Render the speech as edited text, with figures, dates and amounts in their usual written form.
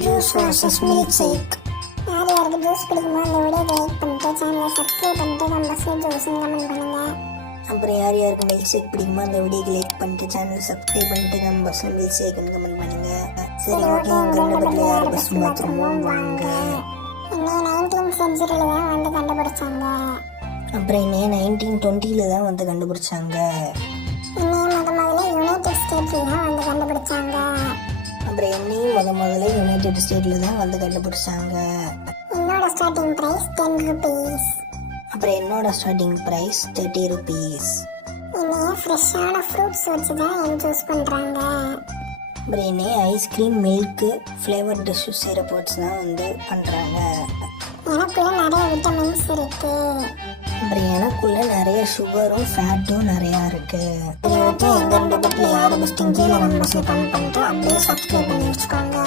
Juice vs milk shake. யார் யாருக்கு juice பிடிக்குமோ அந்த வீடியோக்கு லைக் பண்ணிட்டு சேனலை சப்ஸ்கிரைப் பண்ணிட்டு நம்ம ஜூஸ் கமெண்ட் பண்ணுங்க. அப்புறம் யார் யாருக்கு மில்க் ஷேக் பிடிக்குமோ அந்த வீடியோக்கு லைக் பண்ணிட்டு சேனல் சப்ஸ்கிரைப் பண்ணிட்டு நம்ம பஸ்ஸில் மில்க் ஷேக்னு கமெண்ட் பண்ணுங்க. சரி ஓகே, கண்டுபிடிக்கல யார் பஸ் மாத்திரமோ வாங்க. இன்னும் 19th செஞ்சுரியில தான் வந்து கண்டுபிடிச்சாங்க. அப்புறம் இன்னைய 1920 தான் வந்து கண்டுபிடிச்சாங்க. இன்னையும் முதல்ல யுனைடெட் ஸ்டேட்ல தான் வந்து கண்டுபிடிச்சாங்க. அப்புறம் என்னையும் முதல்ல யுனைடெட் ஸ்டேட்ல தான் வந்து கண்டுபிடிச்சாங்க. என்னோட ஸ்டார்டிங் பிரைஸ் 10 rupees. அப்புறம் என்னோட ஸ்டார்டிங் பிரைஸ் 30 rupees. இன்னைய ஃப்ரெஷ்ஷான ஃப்ரூட்ஸ் வச்சு தான் ஜூஸ் பண்றாங்க. அப்புறம் என்னைய ஐஸ்கிரீம் மில்க் ஃப்ளேவர்டு சிரப் வச்சு தான் வந்து பண்ணுறாங்க. எனக்குள்ள நிறைய விட்டமின்ஸ் இருக்கு. அப்புறம் எனக்குள்ள நிறைய சுகரும் ஃபேட்டும் நிறையா இருக்கு. சரி ஓகே, எங்க 2 பேர்ல யார் பெஸ்ட்டுன்னு கீழே நம்ம கமெண்ட் பண்ணிட்டு அப்படியே சப்ஸ்கிரைப் பண்ணி வச்சுக்கோங்க.